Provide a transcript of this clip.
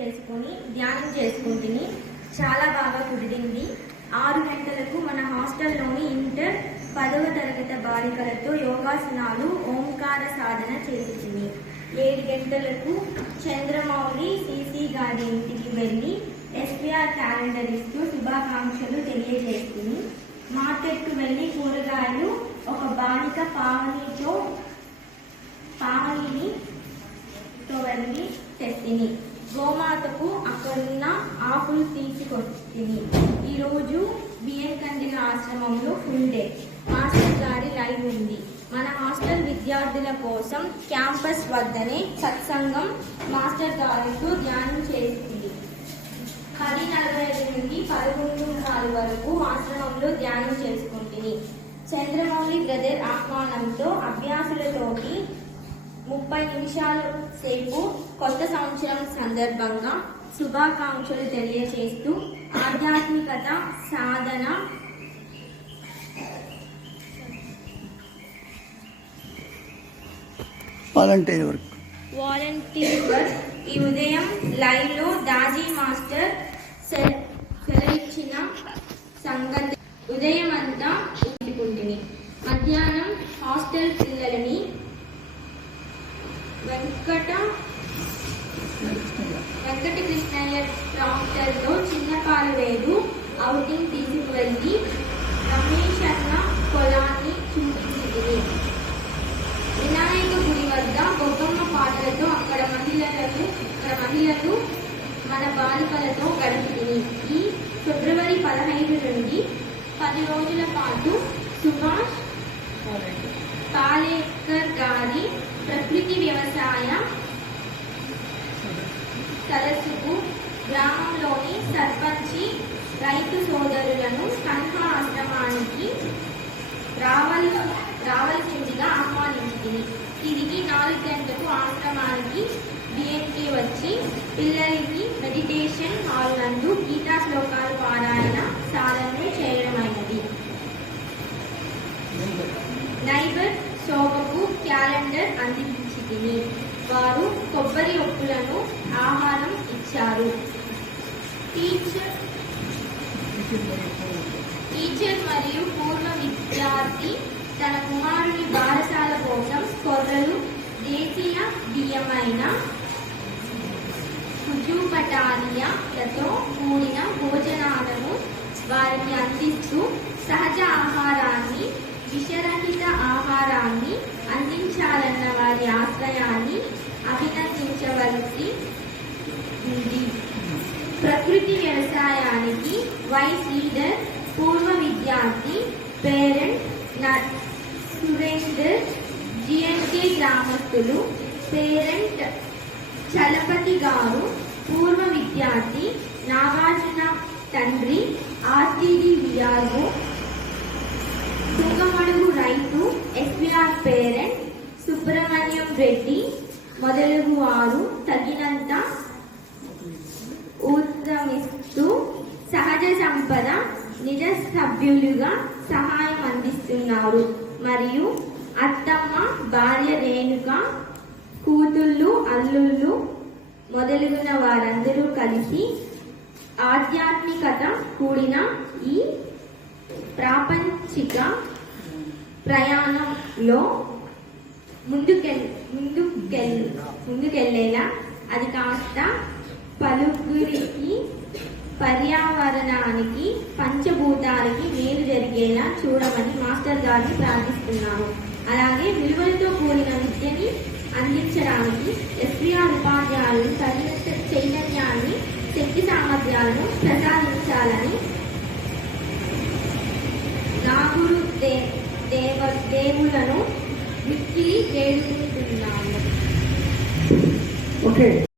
చేసుకొని ధ్యానం చేసుకుంటుని చాలా బాగా కుదిరింది. 6 గంటలకు మన హాస్టల్లోని ఇంటర్ 10వ తరగతి బాలికలతో యోగాసనాలు ఓంకార సాధన చేసింది. 7 గంటలకు చంద్రమౌళి సిసి గారి ఇంటికి వెళ్ళి ఎస్పీఆర్ క్యాలెండర్ ఇస్తూ శుభాకాంక్షలు తెలియజేస్తుంది. మార్కెట్కు వెళ్ళి కూరగాయలు ఒక బాలిక పావనితో వెళ్ళి తెస్తిని. గోమాతకు అక్కడున్న ఆకులు తీసుకొచ్చింది. ఈరోజు బియ్యంకండిల ఆశ్రమంలో ఫుల్ డే. మాస్టర్ గారి లైవ్ ఉంది. మన హాస్టల్ విద్యార్థుల కోసం క్యాంపస్ వద్దనే సత్సంగం మాస్టర్ గారితో ధ్యానం చేసింది. 10:45 నుండి 11:04 వరకు ఆశ్రమంలో ధ్యానం చేసుకుంటుంది. చంద్రమౌళి బ్రదర్ ఆహ్వానంతో అభ్యాసులతోటి 30 నిమిషాల సేపు కొత్త సంవత్సరం సందర్భంగా శుభాకాంక్షలు తెలియజేస్తూ ఆధ్యాత్మికత సాధన వాలంటీర్ వర్క్ ఈ ఉదయం లైవ్ లో దాజీ మాస్టర్ సెలవిచ్చిన సంగతి ఉదయం అంతా ఊరుకుంటుంది. మధ్యాహ్నం హాస్టల్ పిల్లలని వెంకట కృష్ణయ్య ట్రాక్టర్ తో చిన్నపాలవేడు ఔటింగ్ తీసుకువెళ్ళి రమేష్ అన్న పొలాన్ని చూపించింది. వినాయక గుడి వద్ద బొబ్బమ్మ పాటలతో అక్కడ మహిళలు మన బాలికలతో గడిపింది. ఈ ఫిబ్రవరి 15 నుండి 10 రోజుల పాటు సుభాష్ పాలేకర్ గారి ప్రకృతి వ్యవసాయ సదస్సుకు గ్రామంలోని సర్పంచి రైతు సోదరులను కన్హా ఆశ్రమానికి రావాల్సిందిగా ఆహ్వానించింది. తిరిగి 4 గంటలకు ఆశ్రమానికి బిఎంకే వచ్చి పిల్లలకి మెడిటేషన్ హాల్ నందు గీతా శ్లోకాలు పారాయణ సాధనలు చేయడమైనది. నైబర్ శోభకు క్యాలెండర్ అందించింది. వారు కొబ్బరి ఒప్పులను ఆహారం ఇచ్చారు. టీచర్ మరియు పూర్వ విద్యార్థి తన కుమారుని బారసాల కోసం కొర్రలు దేశీయ బియ్యమైన కుజుపటాలియాలతో కూడిన భోజనాలను వారికి అందిస్తూ సహజ ఆహారాన్ని విషరహిత ఆహారాన్ని అందించాలన్న వారి ఆశయాన్ని అభినందించవలసి ఉంది. ప్రకృతి వ్యవసాయానికి వైస్ లీడర్ పూర్వ విద్యార్థి పేరెంట్ సురేందర్, జిఎన్కే గ్రామస్తులు పేరెంట్ చలపతి గారు, పూర్వ విద్యార్థి నాగార్జున తండ్రి ఆర్టీడీ విఆర్ఓ, తుంగమడుగు రైతు ఎస్వీఆర్ పేరెంట్ సుబ్రహ్మణ్యం రెడ్డి మొదలగు వారు తగినంత ఉద్యమిస్తూ సహజ సంపద నిజ సభ్యులుగా సహాయం అందిస్తున్నారు. మరియు అత్తమ్మ, భార్య రేణుక, కూతుళ్ళు, అల్లుళ్ళు మొదలుగున వారందరూ కలిసి ఆధ్యాత్మికత కూడిన ఈ ప్రాపంచిక ప్రయాణంలో ముందుకెళ్ళేలా అది కాస్త పలువురికి, పర్యావరణానికి, పంచభూతాలకి మేలు జరిగేలా చూడమని మాస్టర్ గారిని ప్రార్థిస్తున్నాను. అలాగే విలువలతో కూడిన విద్యని అందించడానికి ఎస్పీఆర్ ఉపాధ్యాయులు తగినంత చైతన్యాన్ని, శక్తి సామర్థ్యాలను ప్రసాదించాలని నాగురు దేవులను మిక్కిలి వేడుకుంటున్నాను.